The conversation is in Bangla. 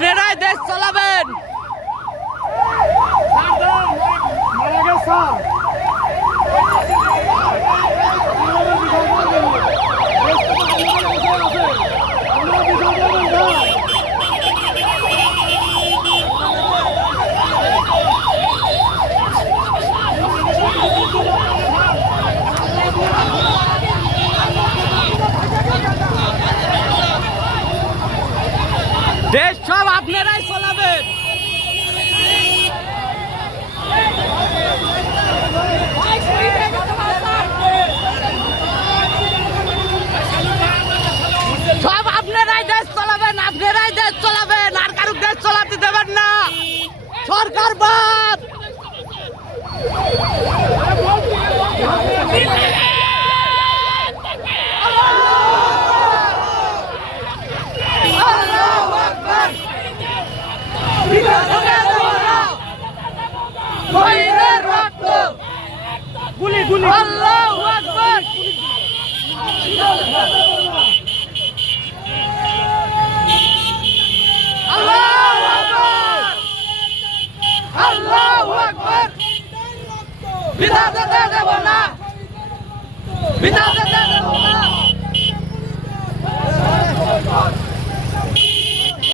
আপনারাই দেশ চালাবেন দেশ সব আপনারাই চলাবেন। সব আপনারাই দেশ চলাবেন, আপনারাই দেশ চলাবেন, আর কারুক দেশ চলাতে দেবেন না। সরকার বাদ। শহীদের রক্ত। গুলি গুলি। আল্লাহু আকবার। আল্লাহু আকবার। আল্লাহু আকবার। বিধাতা দেব না। বিধাতা